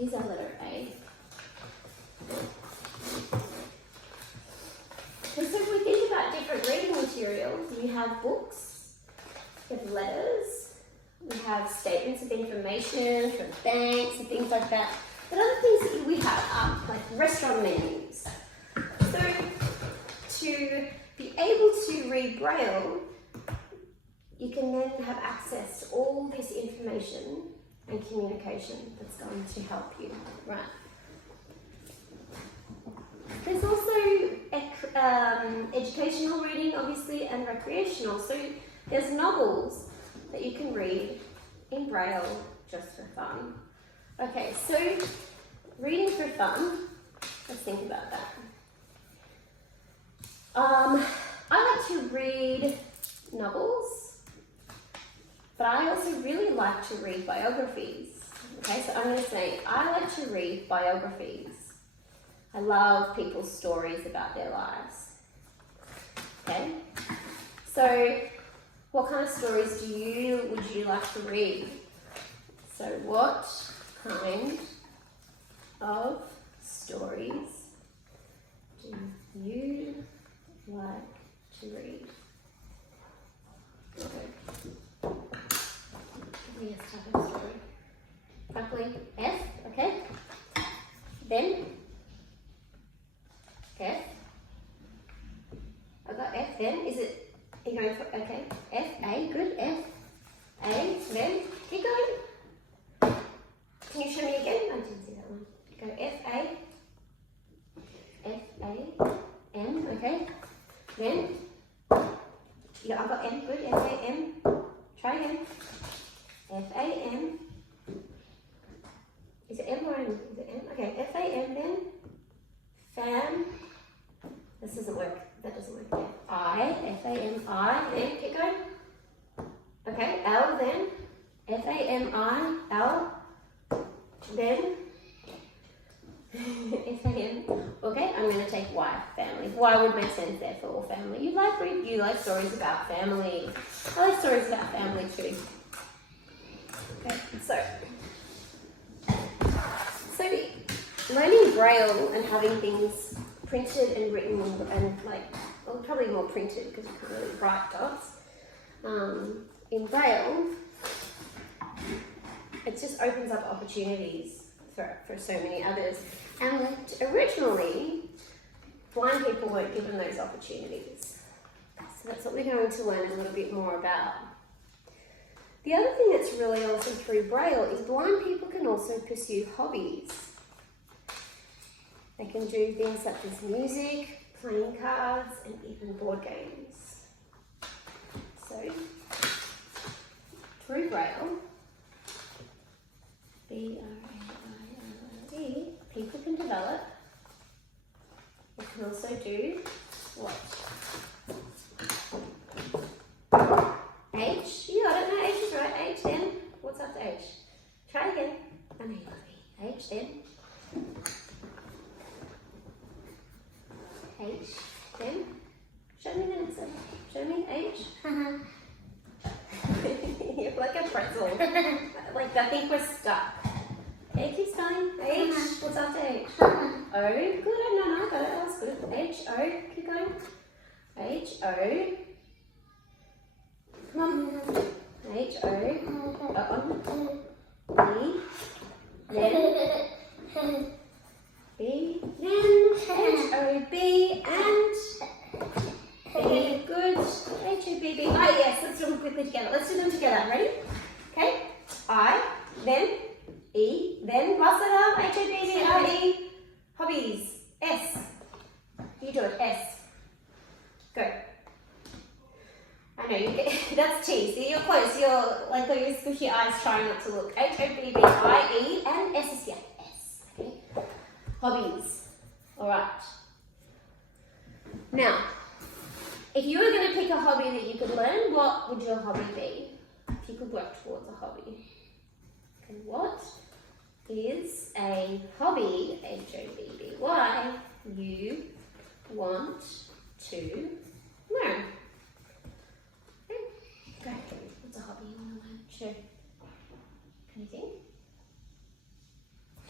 Here's our letter A. And so if we think about different reading materials, we have books, we have letters, we have statements of information from banks and things like that. But other things that we have are like restaurant menus. So to be able to read Braille, you can then have access to all this information and communication that's going to help you, right? There's also educational reading, obviously, and recreational. So there's novels that you can read in Braille just for fun. Okay, so reading for fun, let's think about that. I like to read novels, but I also really like to read biographies. Okay, so I'm going to say I like to read biographies. I love people's stories about their lives. Okay, so what kind of stories would you like to read? So what kind of stories do you like to read? Okay. Give me a type of story. Roughly F, okay? Then F. I got F then. Is it, are you going for, okay, F, A, good, F, A, then, keep going. Can you show me again? I didn't see that one. Go F, A, M, okay. Then, yeah, I got M, good, F, A, M. Try again. F, A, M. Is it M or M? Is it M? Okay, F, A, M then. Fam. This doesn't work. That doesn't work yet. I, F, A, M, I. Then, keep going. Okay, L then. F, A, M, I, L. Then, F, A, M. Okay, I'm going to take Y, family. Y would make sense there for all family. You like stories about family. I like stories about family too. Okay, so learning Braille and having things printed and written and well, probably more printed because you can't really write dots in Braille, it just opens up opportunities for so many others. And originally, blind people weren't given those opportunities. So that's what we're going to learn a little bit more about. The other thing that's really awesome through Braille is blind people can also pursue hobbies. They can do things such as music, playing cards, and even board games. So, through Braille, B-R-A-I-L-L-E, people can develop. They can also do what? H, you got it, no, H is right, H then. What's after H? Try again. I know you got me. H then. H then. Show me the next one. Show me H. You're like a pretzel. Like I think we're stuck. Okay, keep spelling. H. What's after H? O. Good. No, got it. That was good. H O. Keep going. H O. Come on. H O. B. Then B. Then H O B and B. Good. H O B B. Oh yes. Let's do them quickly together. Let's do them together. Ready? Okay. I. Then E. Then last letter. H O B B R E. Hobbies. S. You do it. S. Go. I know, you get, that's T, see you're close, you're like got your squishy eyes trying not to look. H-O-B-B-I-E and S is here, S, okay. Hobbies, alright. Now, if you were going to pick a hobby that you could learn, what would your hobby be? If you could work towards a hobby. Okay, what is a hobby, H-O-B-B-Y, you want to learn? Great. What's a hobby you want to learn? Sure. Can you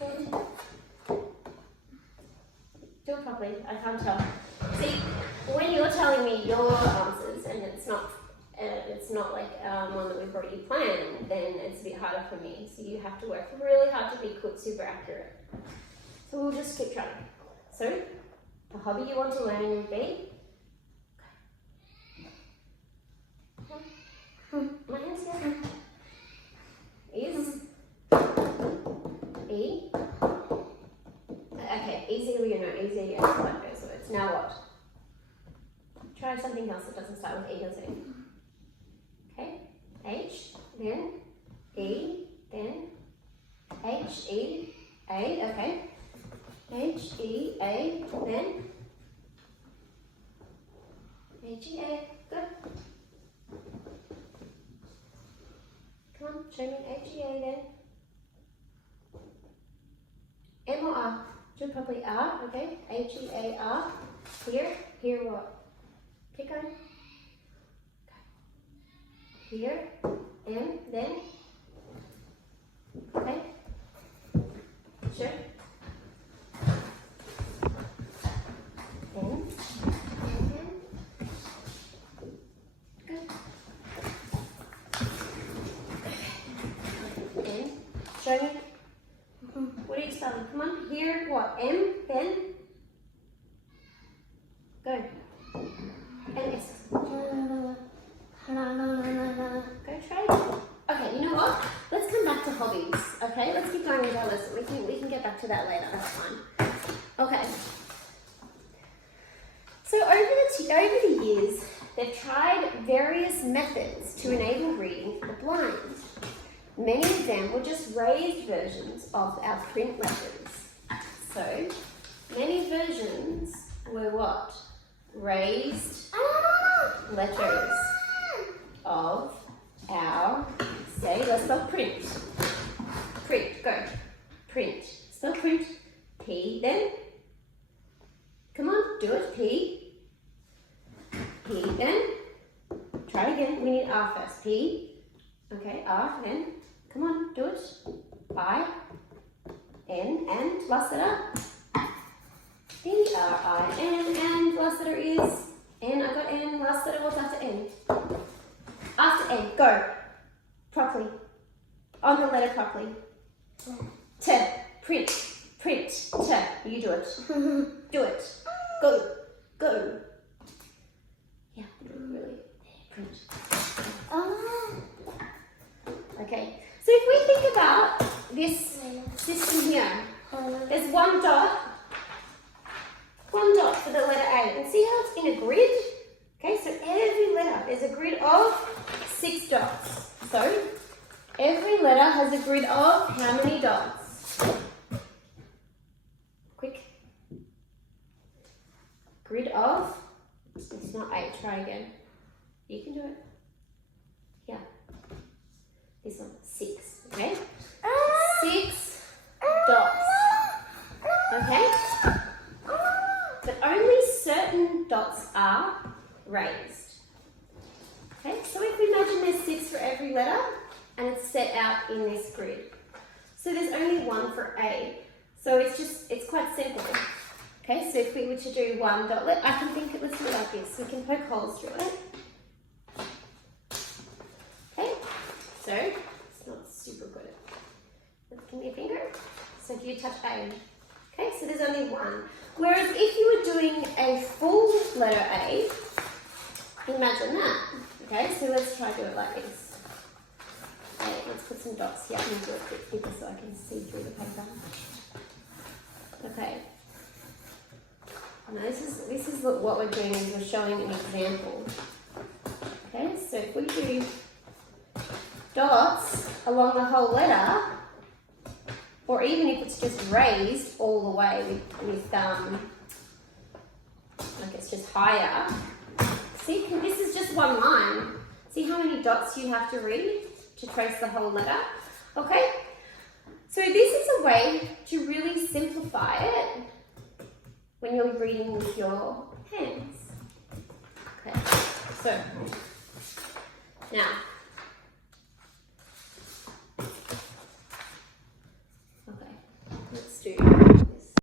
think? properly. I can't tell. See, when you're telling me your answers and it's not like one that we've already planned, then it's a bit harder for me. So you have to work really hard to be super accurate. So we'll just keep trying. So, the hobby you want to learn would be? My hands here. Is E. Okay, easy we know, easy as one goes words. Now what? Try something else that doesn't start with E, does it? Okay, H, then E, then H, E, A, okay. H, E, A, then H, E, A, good. Come on, show me H, E, A then. M or R? Do it properly, R, okay. H, E, A, R. Here what? Keep going. Here, M, then. Okay. Sure. N. Good. N. Show me. What are you spelling? Come on. Here, what? M, then. Go. And S. Go try it. Okay, you know what? Let's come back to hobbies. Okay, let's keep going with our lesson. We can get back to that later. That's fine. Okay. So over the years, they've tried various methods to enable reading for the blind. Many of them were just raised versions of our print letters. So many versions were what? Raised letters of our, say, let's spell print. Print, go. Print. Spell print. P, then. Come on, do it. P. P, then. Try again. We need R first. P. Okay, R, then. Come on, do it. I. N, and last letter. D, R, I, N, and last letter is N. I got N. Last letter, what's after N? After N, go. Properly. On the letter properly. T. Print. Print. T. You do it. Do it. Go. Go. Yeah, really. Print. Okay. So if we think about this system here, there's one dot for the letter A. And see how it's in a grid? Okay, so every letter, there's a grid of 6 dots. So every letter has a grid of how many dots? Quick. Grid of, it's not 8, try again. You can do it. Yeah. This one, 6, okay? 6 dots, okay? But only certain dots are raised. Okay, so if we imagine there's 6 for every letter, and it's set out in this grid. So there's only 1 for A. So it's quite simple. Okay, so if we were to do 1 dot, let's do it like this. We can poke holes through it. Okay, so it's not super good. Let's give me a finger. So if you touch A, okay, so there's only 1. Whereas if you were doing a full letter A, imagine that. Okay, so let's try to do it like this. Okay, let's put some dots here. I'm going to do it a bit bigger so I can see through the paper. Okay. Now this is what we're doing is we're showing an example. Okay, so if we do dots along the whole letter, or even if it's just raised all the way with like it's just higher. See, this is just one line. See how many dots you have to read to trace the whole letter? Okay, so this is a way to really simplify it when you're reading with your hands. Okay, so now, okay, let's do